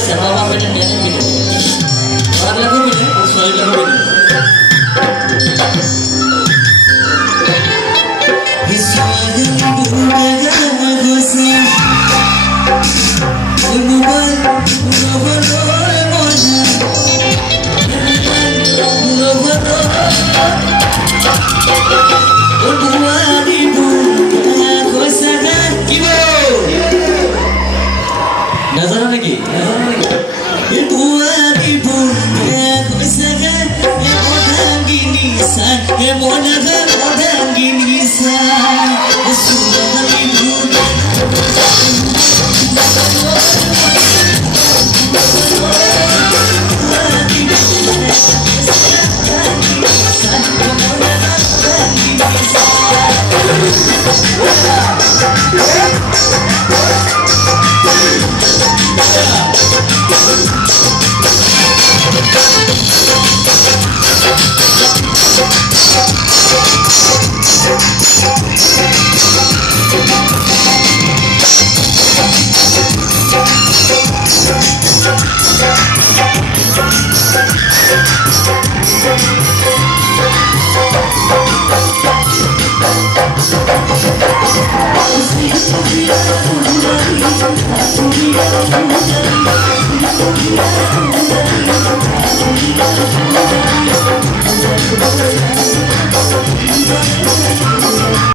seraba beda niatnya beda. Orang lagu beda, sekali lagu beda. Nazar lagi. Ibu ibu aku sangat yang orang gini san yang orang gini san sudah ibu Aku